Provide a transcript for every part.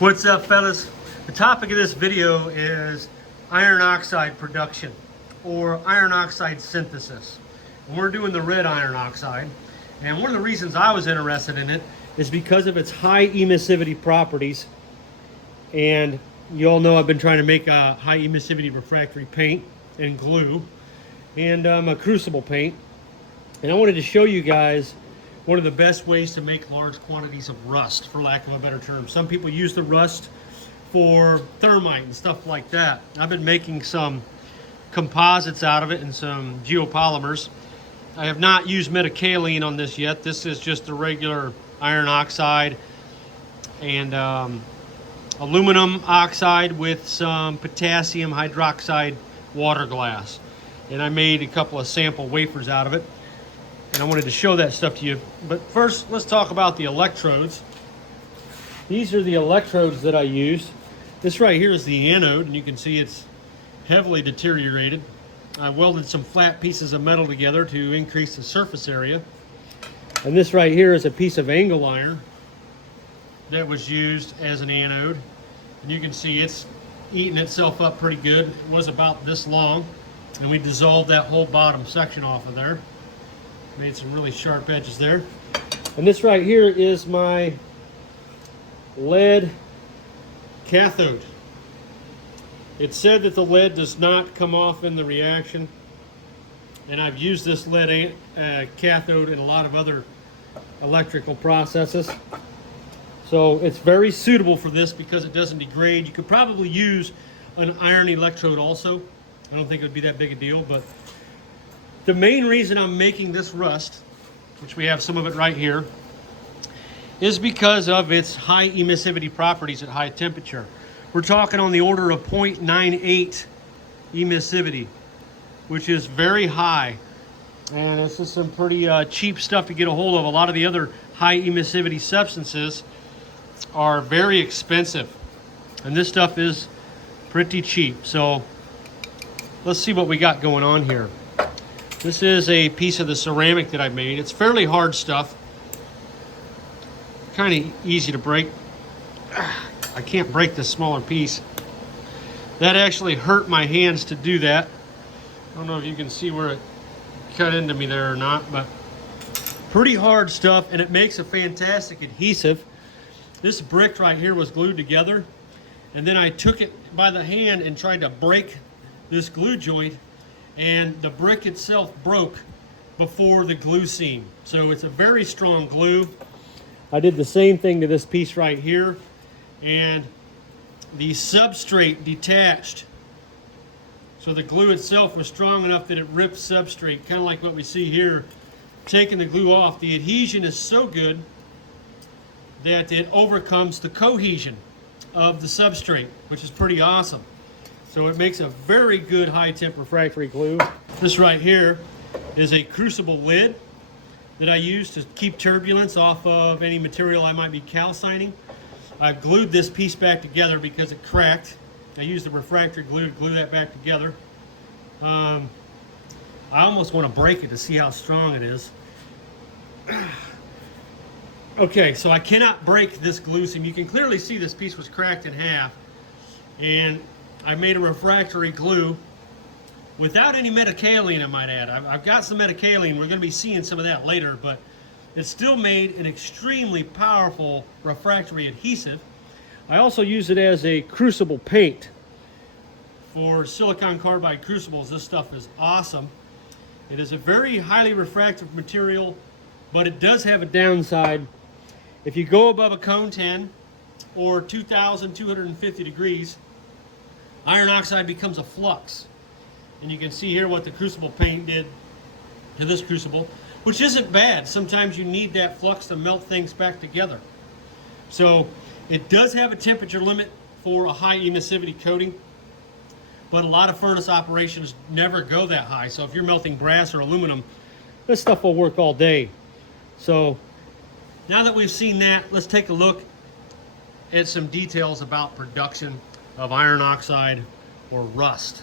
What's up, fellas? The topic of this video is iron oxide production or iron oxide synthesis. And we're doing the red iron oxide. And one of the reasons I was interested in it is because of its high emissivity properties. And you all know I've been trying to make a high emissivity refractory paint and glue and a crucible paint. And I wanted to show you guys one of the best ways to make large quantities of rust, for lack of a better term. Some people use the rust for thermite and stuff like that. I've been making some composites out of it and some geopolymers. I have not used metakaolin on this yet. This is just the regular iron oxide and aluminum oxide with some potassium hydroxide water glass. And I made a couple of sample wafers out of it. And I wanted to show that stuff to you. But first, let's talk about the electrodes. These are the electrodes that I used. This right here is the anode, and you can see it's heavily deteriorated. I welded some flat pieces of metal together to increase the surface area. And this right here is a piece of angle iron that was used as an anode. And you can see it's eating itself up pretty good. It was about this long, and we dissolved that whole bottom section off of there. Made some really sharp edges there. And this right here is my lead cathode. It said that the lead does not come off in the reaction, and I've used this lead cathode in a lot of other electrical processes. So it's very suitable for this because it doesn't degrade. You could probably use an iron electrode also. I don't think it would be that big a deal, but the main reason I'm making this rust, which we have some of it right here, is because of its high emissivity properties at high temperature. We're talking on the order of 0.98 emissivity, which is very high. And this is some pretty cheap stuff to get a hold of. A lot of the other high emissivity substances are very expensive. And this stuff is pretty cheap. So let's see what we got going on here. This is a piece of the ceramic that I made. It's fairly hard stuff. Kind of easy to break. I can't break this smaller piece. That actually hurt my hands to do that. I don't know if you can see where it cut into me there or not, but pretty hard stuff, and it makes a fantastic adhesive. This brick right here was glued together, and then I took it by the hand and tried to break this glue joint, and the brick itself broke before the glue seam. So it's a very strong glue. I did the same thing to this piece right here, and the substrate detached. So the glue itself was strong enough that it ripped substrate, kind of like what we see here. Taking the glue off, the adhesion is so good that it overcomes the cohesion of the substrate, which is pretty awesome. So it makes a very good high temp refractory glue. This right here is a crucible lid that I use to keep turbulence off of any material I might be calcining. I've glued this piece back together because it cracked. I used the refractory glue to glue that back together. I almost want to break it to see how strong it is. Okay, so I cannot break this glue seam. You can clearly see this piece was cracked in half. And I made a refractory glue without any metakaolin, I might add. I've got some metakaolin. We're going to be seeing some of that later, but it still made an extremely powerful refractory adhesive. I also use it as a crucible paint for silicon carbide crucibles. This stuff is awesome. It is a very highly refractive material, but it does have a downside. If you go above a cone 10 or 2,250 degrees, iron oxide becomes a flux. And you can see here what the crucible paint did to this crucible, which isn't bad. Sometimes you need that flux to melt things back together. So it does have a temperature limit for a high emissivity coating, but a lot of furnace operations never go that high. So if you're melting brass or aluminum, this stuff will work all day. So now that we've seen that, let's take a look at some details about production of iron oxide or rust.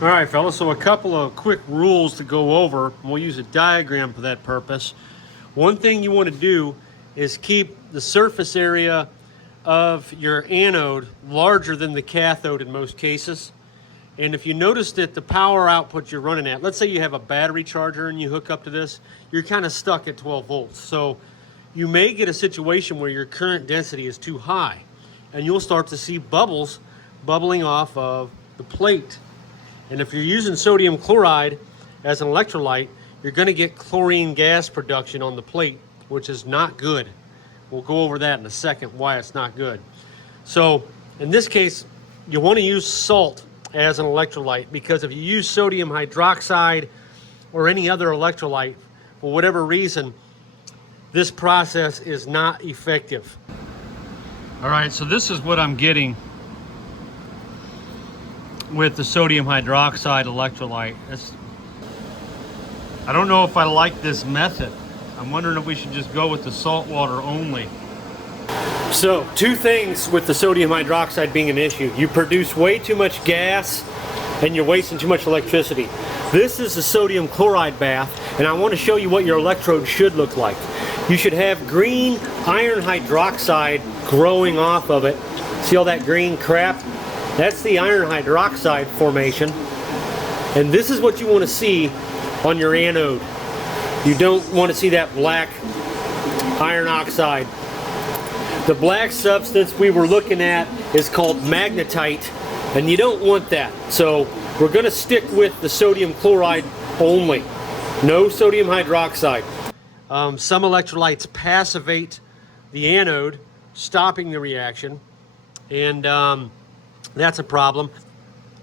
All right, fellas, so a couple of quick rules to go over. We'll use a diagram for that purpose. One thing you want to do is keep the surface area of your anode larger than the cathode in most cases. And if you notice that the power output you're running at, let's say you have a battery charger and you hook up to this, you're kind of stuck at 12 volts. So you may get a situation where your current density is too high, and you'll start to see bubbles bubbling off of the plate. And if you're using sodium chloride as an electrolyte, you're going to get chlorine gas production on the plate, which is not good. We'll go over that in a second, why it's not good. So in this case, you want to use salt as an electrolyte, because if you use sodium hydroxide or any other electrolyte, for whatever reason, this process is not effective. All right, so this is what I'm getting with the sodium hydroxide electrolyte. I don't know if I like this method. I'm wondering if we should just go with the salt water only. So, two things with the sodium hydroxide being an issue. You produce way too much gas and you're wasting too much electricity. This is a sodium chloride bath, and I want to show you what your electrode should look like. You should have green iron hydroxide growing off of it. See all that green crap? That's the iron hydroxide formation. And this is what you want to see on your anode. You don't want to see that black iron oxide. The black substance we were looking at is called magnetite, and you don't want that. So we're going to stick with the sodium chloride only. No sodium hydroxide. Some electrolytes passivate the anode, stopping the reaction, and that's a problem.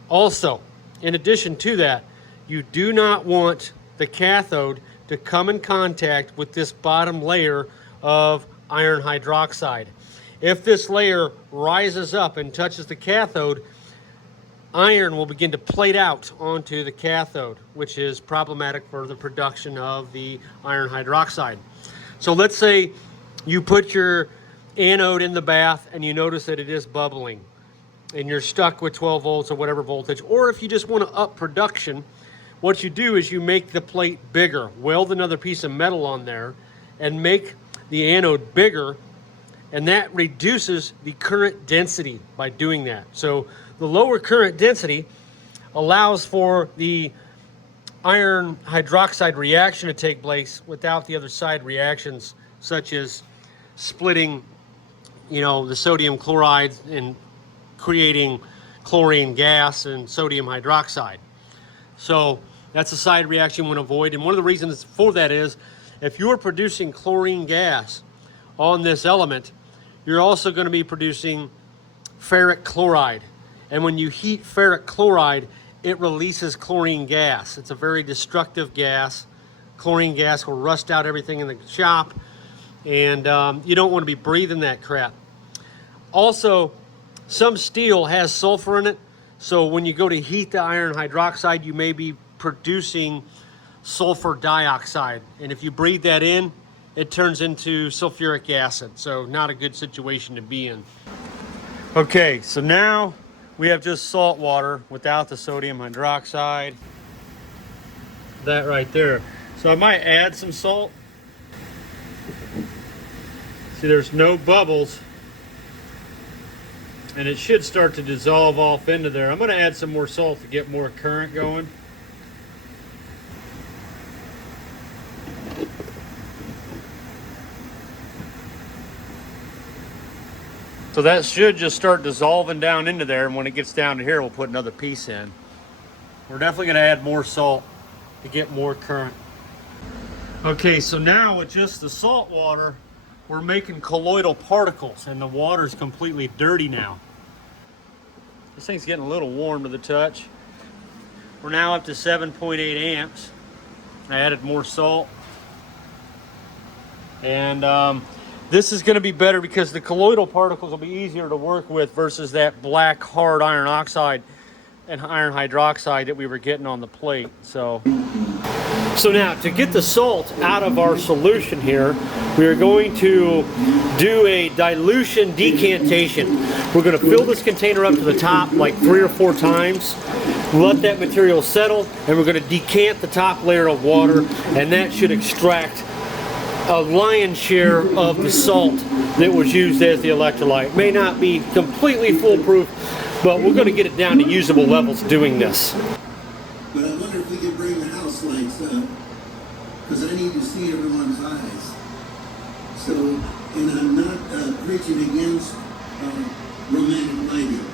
Also, in addition to that, you do not want the cathode to come in contact with this bottom layer of iron hydroxide. If this layer rises up and touches the cathode, iron will begin to plate out onto the cathode, which is problematic for the production of the iron hydroxide. So let's say you put your anode in the bath and you notice that it is bubbling and you're stuck with 12 volts or whatever voltage, or if you just want to up production, what you do is you make the plate bigger, weld another piece of metal on there and make the anode bigger, and that reduces the current density by doing that. So the lower current density allows for the iron hydroxide reaction to take place without the other side reactions, such as splitting, the sodium chloride and creating chlorine gas and sodium hydroxide. So that's a side reaction you want to avoid. And one of the reasons for that is if you're producing chlorine gas on this element, you're also going to be producing ferric chloride. And when you heat ferric chloride, it releases chlorine gas. It's a very destructive gas. Chlorine gas will rust out everything in the shop, and you don't want to be breathing that crap. Also, some steel has sulfur in it, so when you go to heat the iron hydroxide, you may be producing sulfur dioxide. And if you breathe that in, it turns into sulfuric acid, so not a good situation to be in. Okay, so now we have just salt water without the sodium hydroxide. That right there. So I might add some salt. See, there's no bubbles, and it should start to dissolve off into there. I'm going to add some more salt to get more current going. So that should just start dissolving down into there, and when it gets down to here, we'll put another piece in. We're definitely going to add more salt to get more current. Okay, so now with just the salt water, we're making colloidal particles, and the water's completely dirty now. This thing's getting a little warm to the touch. We're now up to 7.8 amps. I added more salt. And this is going to be better because the colloidal particles will be easier to work with versus that black hard iron oxide and iron hydroxide that we were getting on the plate. So now to get the salt out of our solution here, we are going to do a dilution decantation. We're going to fill this container up to the top like 3 or 4 times, let that material settle, and we're going to decant the top layer of water, and that should extract a lion's share of the salt that was used as the electrolyte. May not be completely foolproof, but we're going to get it down to usable levels doing this. But I wonder if we could bring the house lights up, because I need to see everyone's eyes. So, and I'm not preaching against romantic lighting.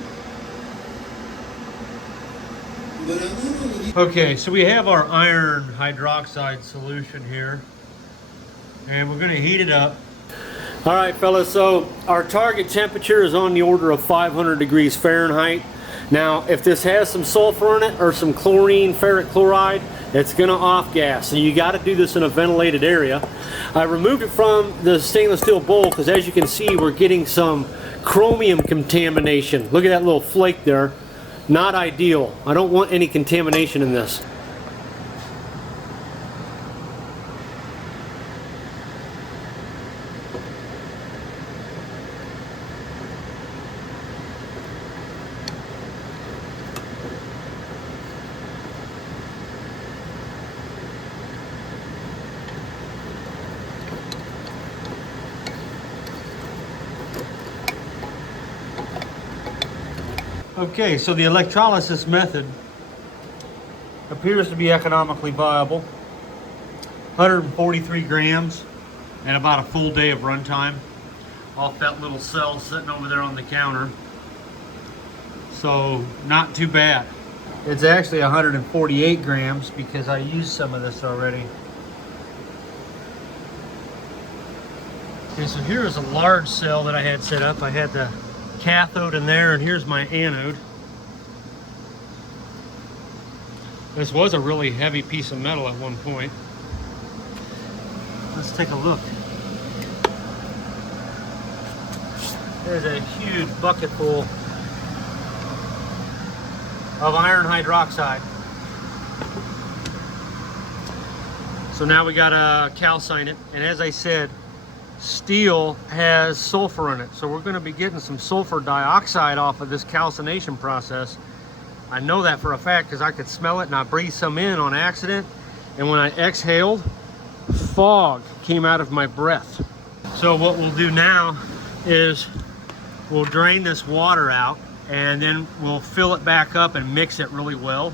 But I want to... Okay, so we have our iron hydroxide solution here, and we're going to heat it up. All right, fellas, so our target temperature is on the order of 500 degrees Fahrenheit. Now, if this has some sulfur in it or some chlorine, ferric chloride, it's going to off-gas. So you got to do this in a ventilated area. I removed it from the stainless steel bowl because, as you can see, we're getting some chromium contamination. Look at that little flake there. Not ideal. I don't want any contamination in this. Okay, so the electrolysis method appears to be economically viable. 143 grams and about a full day of runtime off that little cell sitting over there on the counter. So not too bad. It's actually 148 grams because I used some of this already. Okay, so here is a large cell that I had set up. I had the cathode in there, and here's my anode. This was a really heavy piece of metal at one point. Let's take a look. There's a huge bucket full of iron hydroxide. So now we gotta calcine it, and as I said, steel has sulfur in it, so we're going to be getting some sulfur dioxide off of this calcination process. I know that for a fact because I could smell it, and I breathed some in on accident, and when I exhaled, fog came out of my breath. So what we'll do now is we'll drain this water out, and then we'll fill it back up and mix it really well,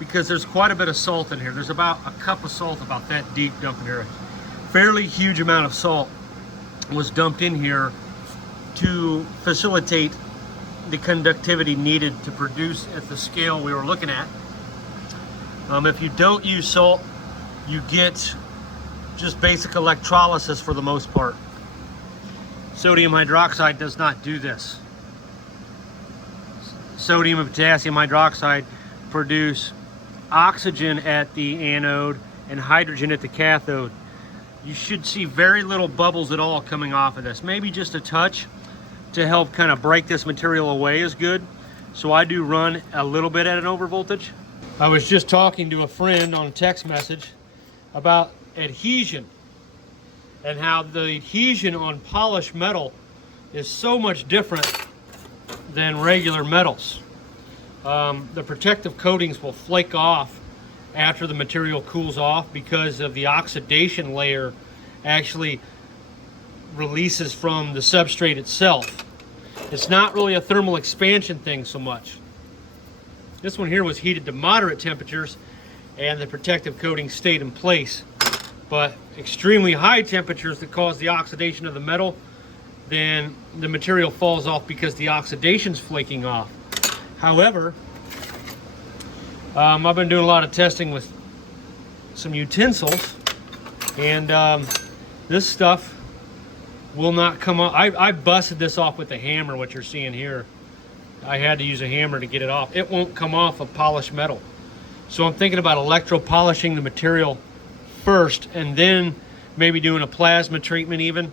because there's quite a bit of salt in here. There's about a cup of salt about that deep dumped in here. Fairly huge amount of salt was dumped in here to facilitate the conductivity needed to produce at the scale we were looking at. If you don't use salt, you get just basic electrolysis for the most part. Sodium hydroxide does not do this. Sodium and potassium hydroxide produce oxygen at the anode and hydrogen at the cathode. You should see very little bubbles at all coming off of this. Maybe just a touch to help kind of break this material away is good. So I do run a little bit at an overvoltage. I was just talking to a friend on a text message about adhesion and how the adhesion on polished metal is so much different than regular metals. The protective coatings will flake off after the material cools off because of the oxidation layer actually releases from the substrate itself. It's not really a thermal expansion thing so much. This one here was heated to moderate temperatures and the protective coating stayed in place. But extremely high temperatures that cause the oxidation of the metal, then the material falls off because the oxidation's flaking off. However, I've been doing a lot of testing with some utensils, and this stuff will not come off. I busted this off with a hammer, what you're seeing here. I had to use a hammer to get it off. It won't come off of polished metal. So I'm thinking about electro-polishing the material first, and then maybe doing a plasma treatment even.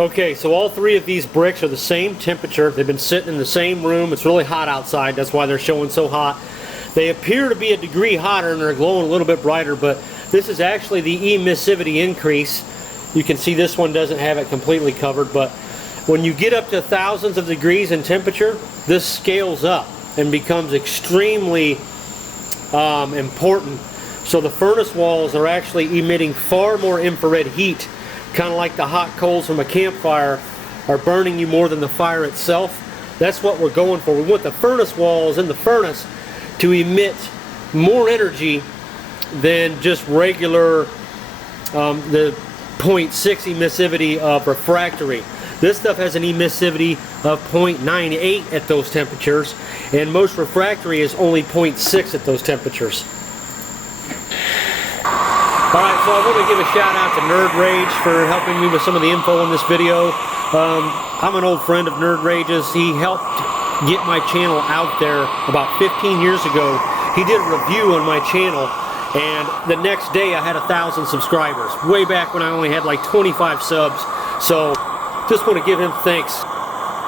Okay, so all three of these bricks are the same temperature. They've been sitting in the same room. It's really hot outside. That's why they're showing so hot. They appear to be a degree hotter and they're glowing a little bit brighter, but this is actually the emissivity increase. You can see this one doesn't have it completely covered, but when you get up to thousands of degrees in temperature, this scales up and becomes extremely important. So the furnace walls are actually emitting far more infrared heat, kind of like the hot coals from a campfire are burning you more than the fire itself. That's what we're going for. We want the furnace walls in the furnace to emit more energy than just regular the 0.6 emissivity of refractory. This stuff has an emissivity of 0.98 at those temperatures, and most refractory is only 0.6 at those temperatures. Alright, so I want to give a shout out to Nerd Rage for helping me with some of the info in this video. I'm an old friend of Nerd Rage's. He helped get my channel out there about 15 years ago. He did a review on my channel, and the next day I had 1,000 subscribers. Way back when I only had like 25 subs. So just want to give him thanks.